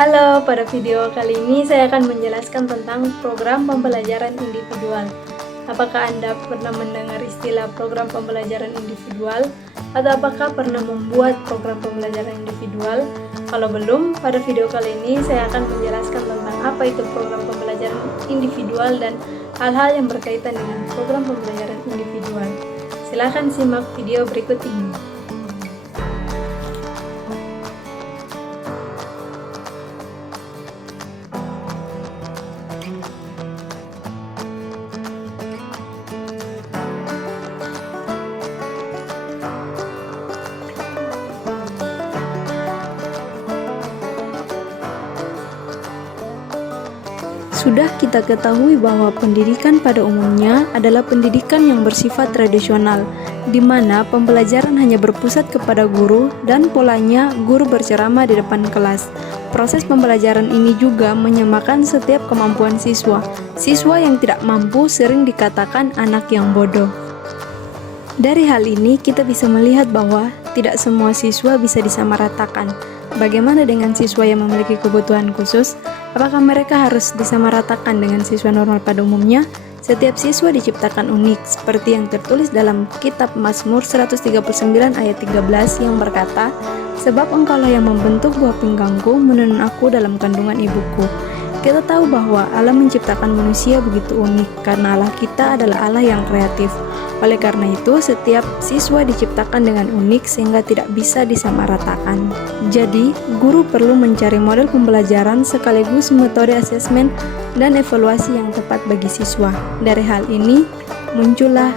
Halo, pada video kali ini saya akan menjelaskan tentang program pembelajaran individual. Apakah Anda pernah mendengar istilah program pembelajaran individual? Atau apakah pernah membuat program pembelajaran individual? Kalau belum, pada video kali ini saya akan menjelaskan tentang apa itu program pembelajaran individual dan hal-hal yang berkaitan dengan program pembelajaran individual. Silakan simak video berikut ini. Sudah kita ketahui bahwa pendidikan pada umumnya adalah pendidikan yang bersifat tradisional, di mana pembelajaran hanya berpusat kepada guru dan polanya guru berceramah di depan kelas. Proses pembelajaran ini juga menyamakan setiap kemampuan siswa. Siswa yang tidak mampu sering dikatakan anak yang bodoh. Dari hal ini kita bisa melihat bahwa tidak semua siswa bisa disamaratakan. Bagaimana dengan siswa yang memiliki kebutuhan khusus? Apakah mereka harus disamaratakan dengan siswa normal pada umumnya? Setiap siswa diciptakan unik, seperti yang tertulis dalam kitab Mazmur 139 ayat 13 yang berkata, "Sebab Engkaulah yang membentuk buah pinggangku, menenun aku dalam kandungan ibuku." Kita tahu bahwa Allah menciptakan manusia begitu unik, karena Allah kita adalah Allah yang kreatif. Oleh karena itu, setiap siswa diciptakan dengan unik sehingga tidak bisa disamaratakan. Jadi, guru perlu mencari model pembelajaran sekaligus metode asesmen dan evaluasi yang tepat bagi siswa. Dari hal ini, muncullah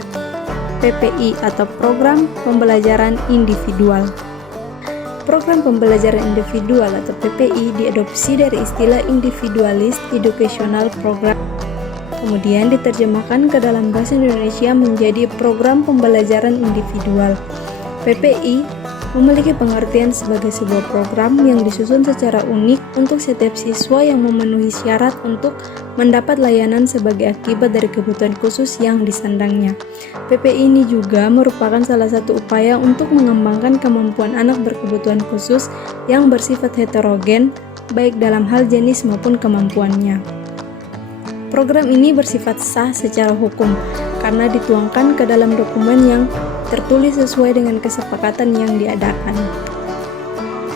PPI atau Program Pembelajaran Individual. Program pembelajaran individual atau PPI diadopsi dari istilah Individualist Educational Program. Kemudian diterjemahkan ke dalam bahasa Indonesia menjadi program pembelajaran individual. PPI memiliki pengertian sebagai sebuah program yang disusun secara unik untuk setiap siswa yang memenuhi syarat untuk mendapat layanan sebagai akibat dari kebutuhan khusus yang disandangnya. PPI ini juga merupakan salah satu upaya untuk mengembangkan kemampuan anak berkebutuhan khusus yang bersifat heterogen, baik dalam hal jenis maupun kemampuannya. Program ini bersifat sah secara hukum karena dituangkan ke dalam dokumen yang tertulis sesuai dengan kesepakatan yang diadakan.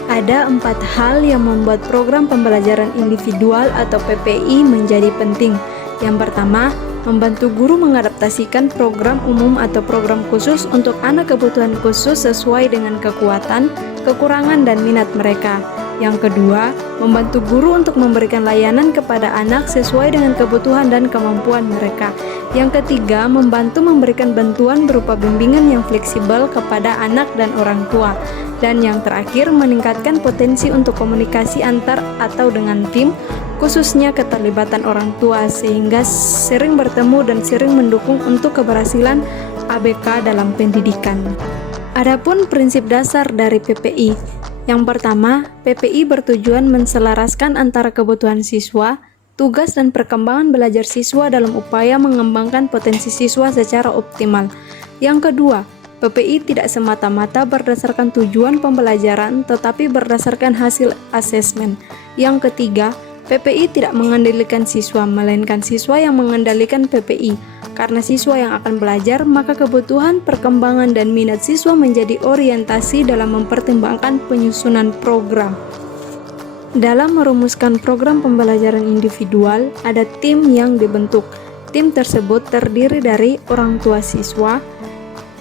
Ada 4 hal yang membuat program pembelajaran individual atau PPI menjadi penting. Yang pertama, membantu guru mengadaptasikan program umum atau program khusus untuk anak kebutuhan khusus sesuai dengan kekuatan, kekurangan, dan minat mereka. Yang kedua, membantu guru untuk memberikan layanan kepada anak sesuai dengan kebutuhan dan kemampuan mereka. Yang ketiga, membantu memberikan bantuan berupa bimbingan yang fleksibel kepada anak dan orang tua. Dan yang terakhir, meningkatkan potensi untuk komunikasi antar atau dengan tim, khususnya keterlibatan orang tua, sehingga sering bertemu dan sering mendukung untuk keberhasilan ABK dalam pendidikan. Adapun prinsip dasar dari PPI. Yang pertama, PPI bertujuan menselaraskan antara kebutuhan siswa, tugas dan perkembangan belajar siswa dalam upaya mengembangkan potensi siswa secara optimal. Yang kedua, PPI tidak semata-mata berdasarkan tujuan pembelajaran, tetapi berdasarkan hasil asesmen. Yang ketiga, PPI tidak mengendalikan siswa, melainkan siswa yang mengendalikan PPI. Karena siswa yang akan belajar, maka kebutuhan, perkembangan, dan minat siswa menjadi orientasi dalam mempertimbangkan penyusunan program. Dalam merumuskan program pembelajaran individual, ada tim yang dibentuk. Tim tersebut terdiri dari orang tua siswa,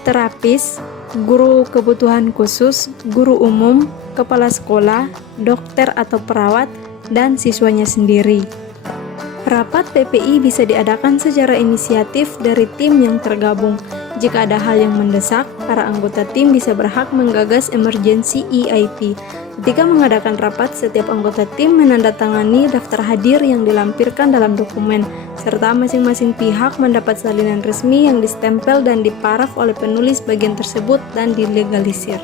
terapis, guru kebutuhan khusus, guru umum, kepala sekolah, dokter atau perawat, dan siswanya sendiri. Rapat PPI bisa diadakan secara inisiatif dari tim yang tergabung. Jika ada hal yang mendesak, para anggota tim bisa berhak menggagas emergency EIP. Ketika mengadakan rapat, setiap anggota tim menandatangani daftar hadir yang dilampirkan dalam dokumen, serta masing-masing pihak mendapat salinan resmi yang distempel dan diparaf oleh penulis bagian tersebut dan dilegalisir.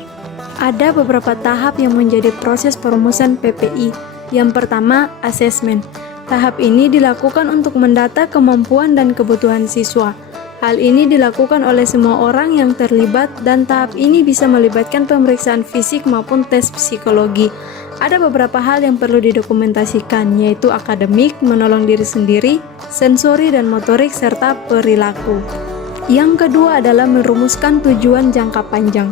Ada beberapa tahap yang menjadi proses perumusan PPI. Yang pertama, asesmen. Tahap ini dilakukan untuk mendata kemampuan dan kebutuhan siswa. Hal ini dilakukan oleh semua orang yang terlibat dan tahap ini bisa melibatkan pemeriksaan fisik maupun tes psikologi. Ada beberapa hal yang perlu didokumentasikan, yaitu akademik, menolong diri sendiri, sensori dan motorik, serta perilaku. Yang kedua adalah merumuskan tujuan jangka panjang.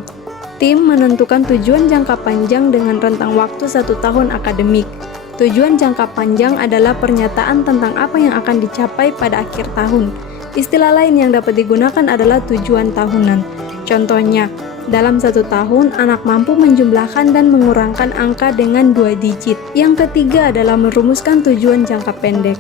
Tim menentukan tujuan jangka panjang dengan rentang waktu 1 tahun akademik. Tujuan jangka panjang adalah pernyataan tentang apa yang akan dicapai pada akhir tahun. Istilah lain yang dapat digunakan adalah tujuan tahunan. Contohnya, dalam 1 tahun, anak mampu menjumlahkan dan mengurangkan angka dengan 2 digit. Yang ketiga adalah merumuskan tujuan jangka pendek.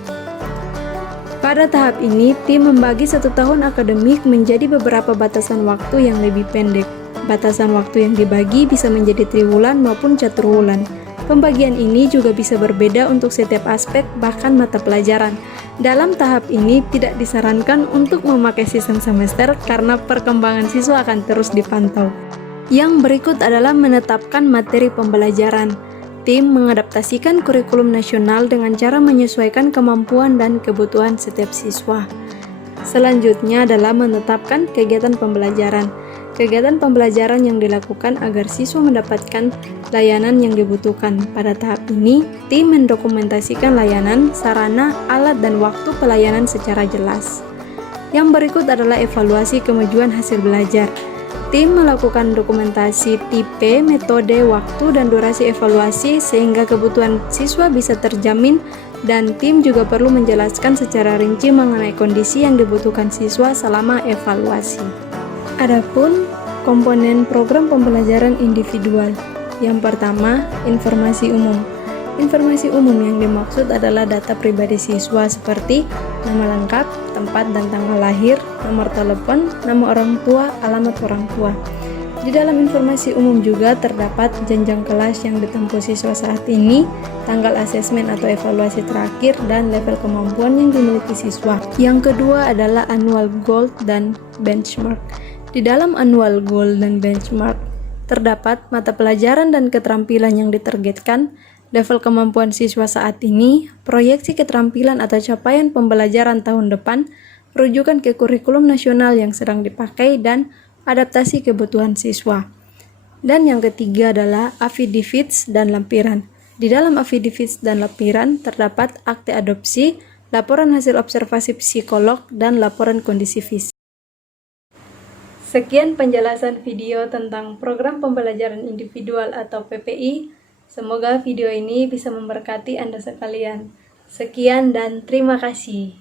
Pada tahap ini, tim membagi 1 tahun akademik menjadi beberapa batasan waktu yang lebih pendek. Batasan waktu yang dibagi bisa menjadi triwulan maupun caturwulan. Pembagian ini juga bisa berbeda untuk setiap aspek, bahkan mata pelajaran. Dalam tahap ini, tidak disarankan untuk memakai sistem semester karena perkembangan siswa akan terus dipantau. Yang berikut adalah menetapkan materi pembelajaran. Tim mengadaptasikan kurikulum nasional dengan cara menyesuaikan kemampuan dan kebutuhan setiap siswa. Selanjutnya adalah menetapkan kegiatan pembelajaran. Kegiatan pembelajaran yang dilakukan agar siswa mendapatkan layanan yang dibutuhkan. Pada tahap ini, tim mendokumentasikan layanan, sarana, alat, dan waktu pelayanan secara jelas. Yang berikut adalah evaluasi kemajuan hasil belajar. Tim melakukan dokumentasi tipe, metode, waktu, dan durasi evaluasi sehingga kebutuhan siswa bisa terjamin, dan tim juga perlu menjelaskan secara rinci mengenai kondisi yang dibutuhkan siswa selama evaluasi. Adapun komponen program pembelajaran individual. Yang pertama, informasi umum. Informasi umum yang dimaksud adalah data pribadi siswa seperti nama lengkap, tempat dan tanggal lahir, nomor telepon, nama orang tua, alamat orang tua. Di dalam informasi umum juga terdapat jenjang kelas yang ditempuh siswa saat ini, tanggal asesmen atau evaluasi terakhir, dan level kemampuan yang dimiliki siswa. Yang kedua adalah annual goal dan benchmark. Di dalam annual goal dan benchmark, terdapat mata pelajaran dan keterampilan yang ditargetkan, level kemampuan siswa saat ini, proyeksi keterampilan atau capaian pembelajaran tahun depan, rujukan ke kurikulum nasional yang sedang dipakai, dan adaptasi kebutuhan siswa. Dan yang ketiga adalah affidavits dan lampiran. Di dalam affidavits dan lampiran terdapat akte adopsi, laporan hasil observasi psikolog, dan laporan kondisi fisik. Sekian penjelasan video tentang program pembelajaran individual atau PPI. Semoga video ini bisa memberkati Anda sekalian. Sekian dan terima kasih.